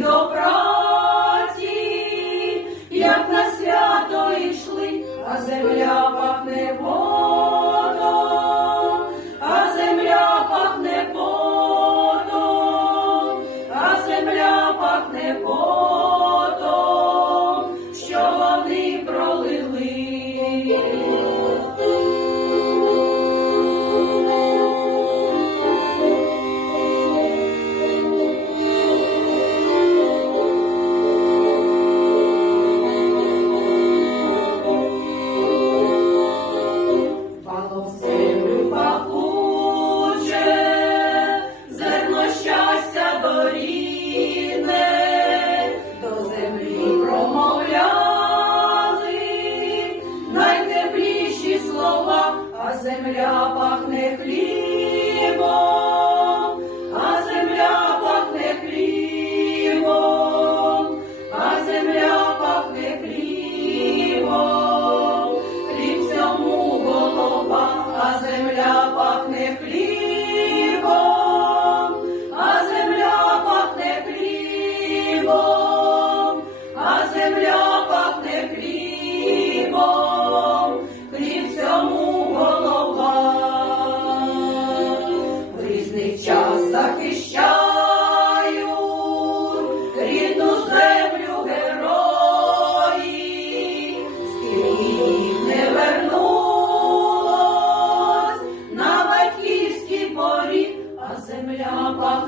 Добра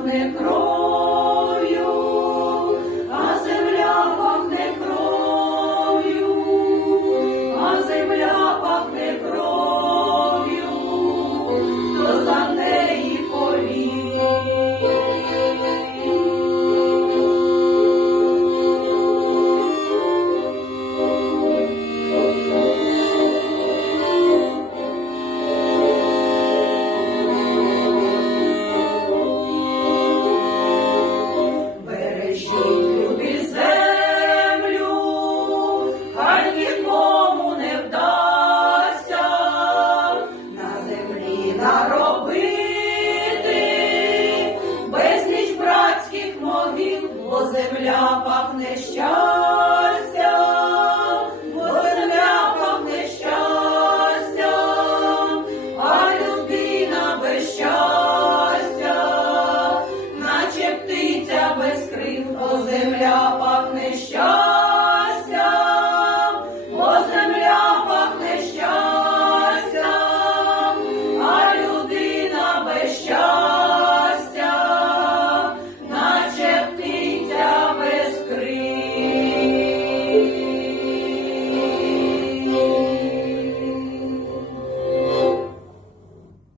земля пахне Christian.